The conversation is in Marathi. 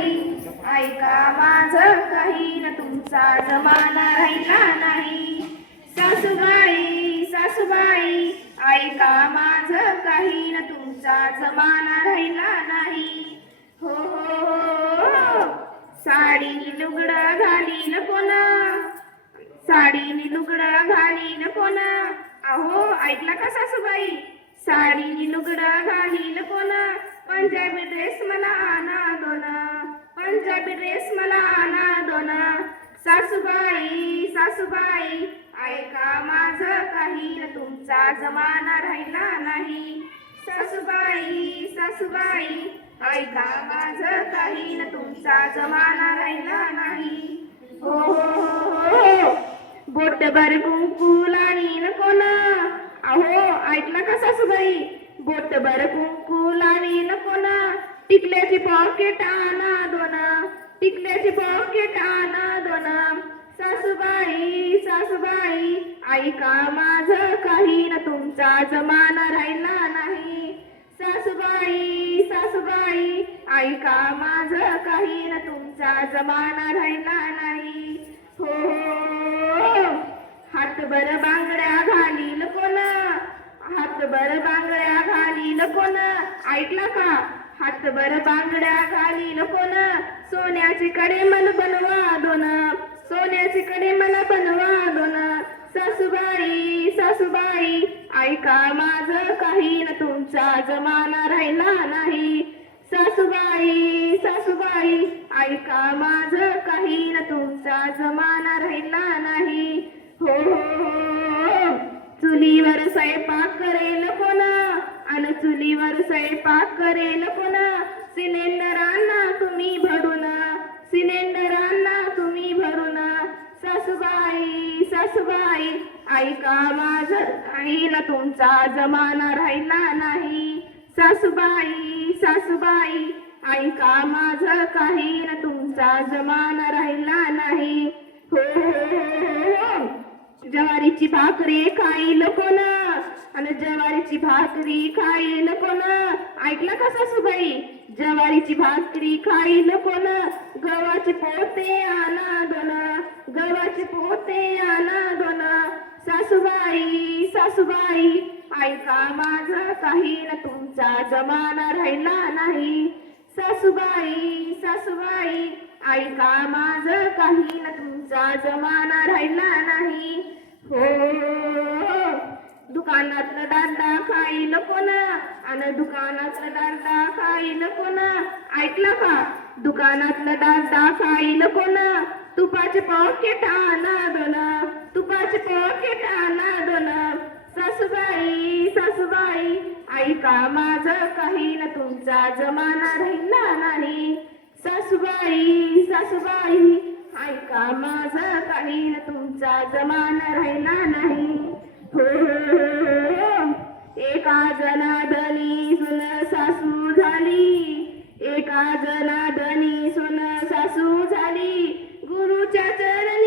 सासूबाई ऐका माझं काही न तुमचा जमाना राहिला नाही. सासूबाई सासूबाई ऐका माझं काही न तुमचा जमाना राहिला नाही. हो हो हो साडी लुगडं घालीन कोण, साडीनी लुगडं घालीन कोण. अहो ऐकला का सासूबाई, साडीनी लुगडं घालीन कोण. पंजाबी ड्रेस मला आणा दोन, पंजाबी ड्रेस मला आणा दोन. सासूबाई सासूबाई ऐका माझं काही न तुमचा जमाना राहिला नाही. सासूबाई सासूबाई ऐका माझं काही न तुमचा जमाना राहिला नाही. हो हो हो बोटभर कुंकू लावीन कोण. अहो ऐकलं का सासूबाई, बोटभर कुंकू लावीन कोण. टिकल्याची पॉकेट आणा दोन, टिकल्याची पॉकेट आणा दोन. सासूबाई सासूबाई ऐका माझं काही न तुमचा जमाना राहिला नाही. सासूबाई सासूबाई ऐका माझं काही न तुमचा जमाना राहिला नाही. हो हातभर बांगड्या घालील कोण, हातभर बांगड्या घालील कोण. ऐकला का, हातभर बांगड्या घालील कोण. सोन्याची कडे मला बनवा दोन, सोन्याची कडे मला बनवा दोन. सासूबाई सासूबाई ऐका माझं काही न तुमचा जमाना राहिला नाही. सासूबाई सासूबाई ऐका माझं काही न तुमचा जमाना राहिला नाही. हो हो चुलीवर स्वयंपाक करेल कोण, आणि चुलीवर स्वयंपाक करेल कोण. सिलेंडरांना तुम्ही भरून, सिलेंडरांना तुम्ही भरून. सासूबाई सासूबाई ऐका माझं काही न तुमचा जमाना राहिला नाही. सासूबाई सासूबाई ऐका माझं काही न तुमचा जमाना राहिला नाही. हो हो ज्वारीची भाकरी खाईल कोण, आणि ज्वारीची भाकरी खाईल कोण. ऐकलं का सासूबाई, ज्वारीची भाकरी खाईल कोण. गव्हाचे पोते आणा दोन, गव्हाचे पोते आणा दोन. सासूबाई सासूबाई ऐका माझं काही न तुमचा जमाना राहिला नाही. सासूबाई सासूबाई ऐका माझं काही न तुमचा जमाना राहिला नाही. हो दुकानातलं डालडा खाईल कोण, आणि दुकानातलं डालडा खाईल कोण. ऐकलं का, दुकानातलं डालडा खाईल कोण. तुपाचे पॉकेट आणा दोन, तुपाचे पॉकेट आणा दोन. सासूबाई सासूबाई ऐका माझं काही न तुमचा जमाना राहिला नाही. सासूबाई सासूबाई ऐका माझं काही न तुमचा जमाना राहिला नाही. हो एका जनादनी सुन सासू झाली, एका जनादनी सुन सासू झाली. गुरुच्या चरणी